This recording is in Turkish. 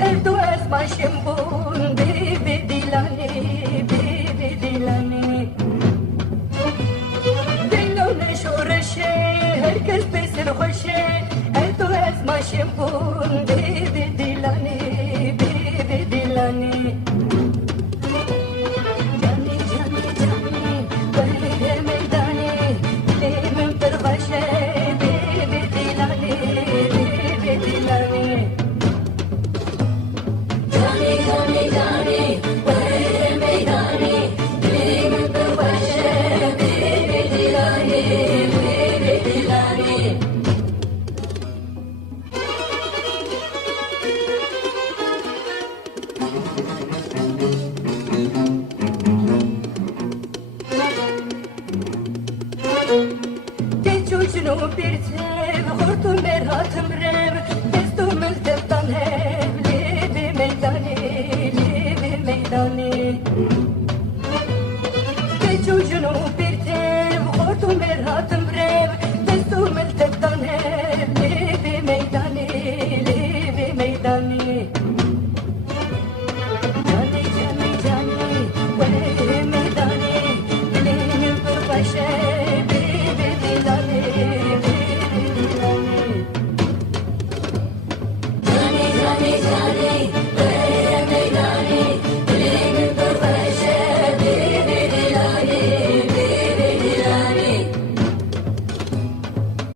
اردو از ماشم بون بی دیلانی بی دیلانی دلون شورشه herkes besin خوشه اردو از ماشم بون بی دیلانی بی دیلانی جانی جانی جانی بره میدانی لیمون پر خوشه بی دیلانی بی دیلانی Geç ucunu bir tev, hortum berhatım rev